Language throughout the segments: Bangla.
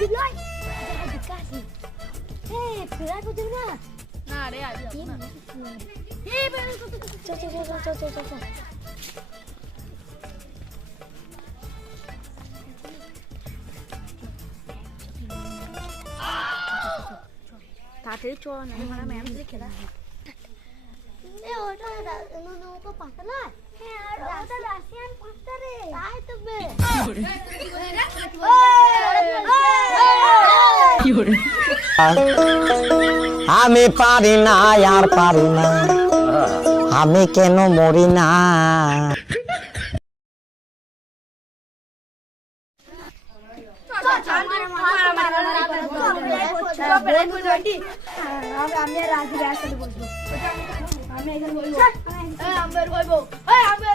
দিলাই কাশি ফেরাই করতে না না রে আজ তাড়াতাড়ি চল না মানে ম্যাম থেকে খেলা ওটা তো পাতা না ওটা রাশিয়ান পাতা রে তাই তো বে আমি পারি না আর পারি না আমি কেন মরি না আমি রাজি রাস্তাতে বসবো আমি এখানে বলবো আমি বলবো আমি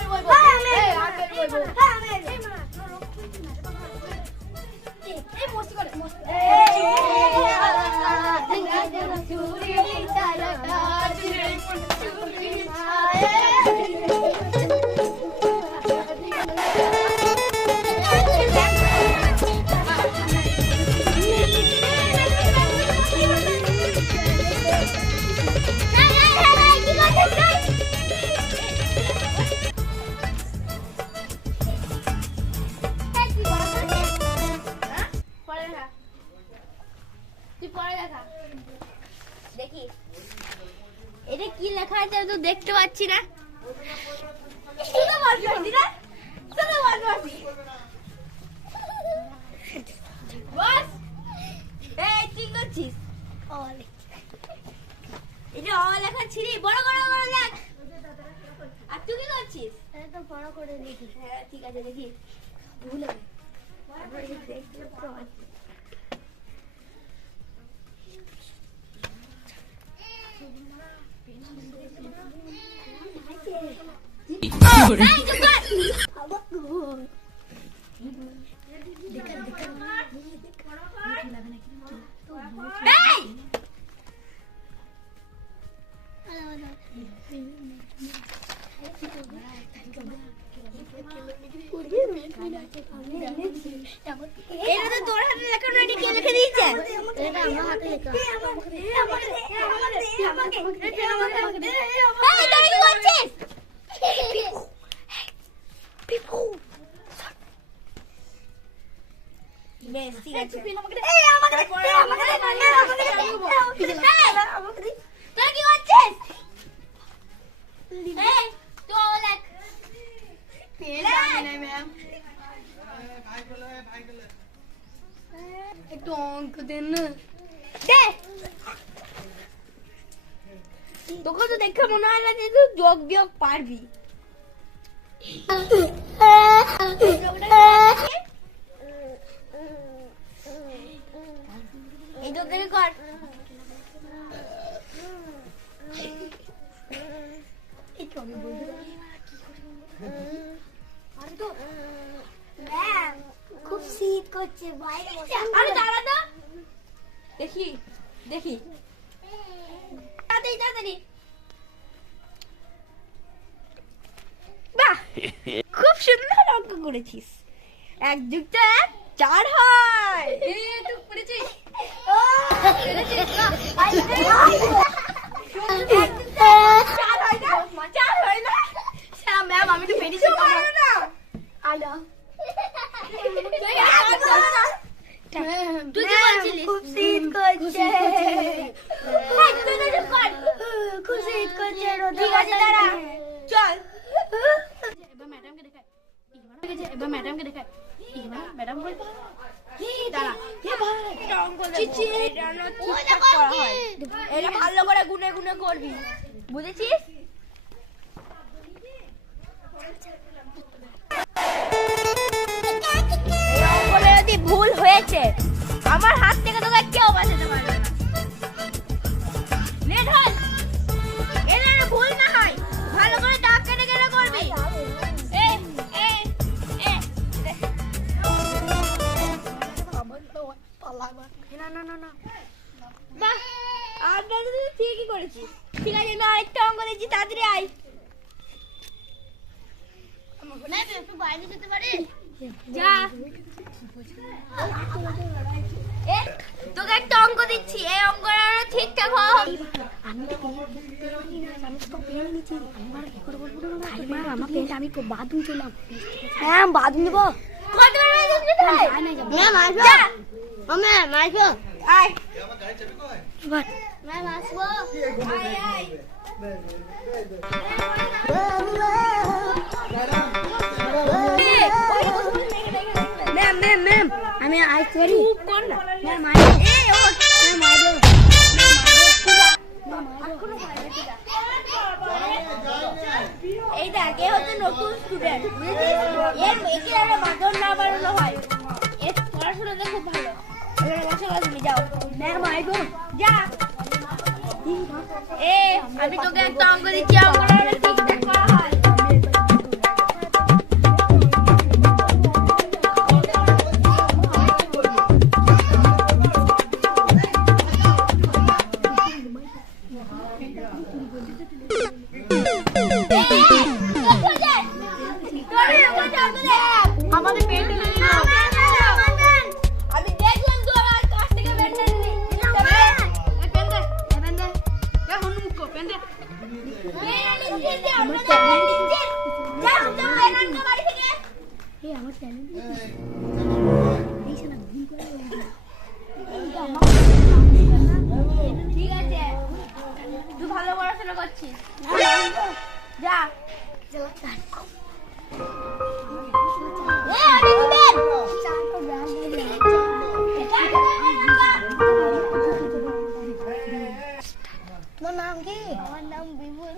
বলবো এই মস্তি করে দেখি এটা কি লেখা আছে তো দেখতে পাচ্ছি না শুধু বসবি না শুধু বসবি বস এই কি করছিস এটা অ লেখা ছিড়ি বড় বড় বড় লেখ আর তুই কি করছিস এটা তো বড় করে লিখি হ্যাঁ ঠিক আছে দেখি ভুল হবে দেখতে পাচ্ছি এটা তো তোর হাতে লেখা না, এটা কে লিখে দিয়েছে? এটা আমার হাতে লেখা। এই তুই কি করছিস? পিপু বেশ ঠিক আছে। এই আমাকে দে, আমাকে দে, আমাকে দে। তুই কি করছিস? এই তুই লেখ। ম্যাম একটু অঙ্ক দেন না দে তোকে তো দেখে মনে হয় না যে তুই যোগ বিয়োগ পারবি এই তো দেখে কর এই তো আমি বলতে পারি তো ম্যাম খুব শীত করছে বাইরে বসে আরে দাঁড়া তো দেখি দেখি তাড়াতাড়ি তাড়াতাড়ি বাহ খুব সুন্দর অঙ্ক করেছিস 1 + 1 4 হয় তুই করেছিস ম্যাম আমি তো পেরেছি না আলো তুই কি বলছিলিস খুব শীত করছে তুই তো চুপ কর খুব শীত করছে ঠিক আছে দাঁড়া চল এবার ম্যাডামকে দেখাই এবার ম্যাডামকে দেখাই ম্যাডাম বল দাঁড়া হে ভাই চিচি এটা না ঠিকঠাক করা হয় এটা ভালো করে গুনে গুনে করবি বুঝেছিস ভুল হয়েছে আমার হাত থেকে তোকে কেউ বাঁচাতে পারবে না লেট হল এর ভুল না হয় ভালো করে দাগ কেটে কেটে করবি এই এই এই না না না না বাহ আর তুই ঠিকই করেছিস ঠিক আছে আমি আরেকটা অঙ্ক দিচ্ছি তাড়াতাড়ি আয় না একটু বাইরে যেতে পারি যা তোকে একটা অঙ্ক দিচ্ছি, এই অঙ্কটা ঠিকঠাক হওয়া হবে। আমি তো পেয়ে নিয়েছি, আমি বাথরুম চললাম। হ্যাঁ বাথরুম দেবো, আমি আসতে পারি? এই দেখ, এ হচ্ছে নতুন স্টুডেন্ট, বুঝেছিস? এর একে একটা মাদর না বাড়ানো হয়, এর পড়াশোনাতে খুব ভালো। এবারে বসে গেল, তুমি যাও। ম্যাম আইবো, যা। এ আমি তোকে একটা অঙ্ক দিচ্ছি, অঙ্কটা ঠিকঠাক করা হয়। আমাদের পেন্টে আমি দেখলাম তো আমার কাছ থেকে পেন্টে নিলি। ঠিক আছে, তুই ভালো পড়াশোনা করছিস, যা। তোমার নাম কি? আমার নাম বিপুল।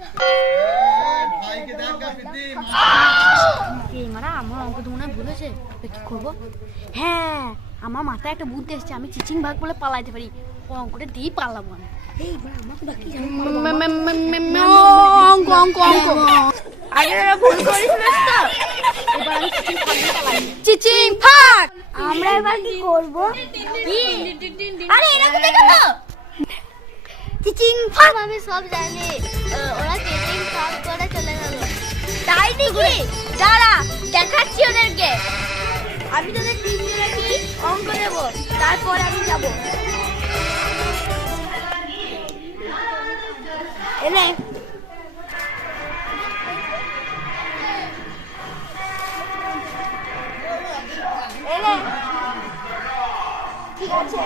আমার অঙ্ক তো মনে হয় ভুল হয়েছে, কি করবো? হ্যাঁ, আমার মাথায় একটা বুদ্ধি এসছে, আমি চিচিং ভাগ বলে পালাইতে পারি, অঙ্কটা দিয়েই পালাবো আমি। অঙ্ক অঙ্ক অঙ্ক আগে ভুল করেছিলিস তো, এবার আমি চিচিং ভাগ। আমরা এবার কি করবো? আরে এরকম দেখো তো, চিচিং ভাগ। আমি সব জানি, ওরা চিচিং ভাগ করে চলে গেল। তাই নাকি? দাঁড়া, দেখাচ্ছি ওদেরকে। আমি তোদের তিনজনে কি অঙ্ক দেব, তারপর আমি যাবো। এলে এলে ঠিক আছে,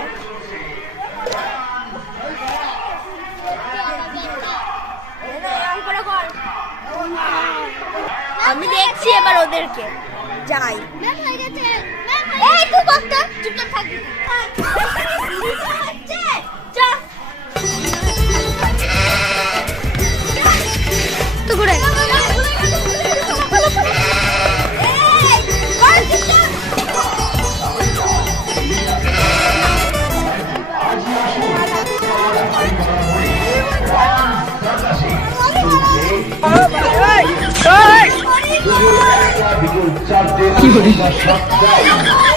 আমি দেখছি এবার ওদেরকে, যাই। এই তুই বক্তা, চুপচাপ থাকবি। তো ঘুরে বিকেল 4:00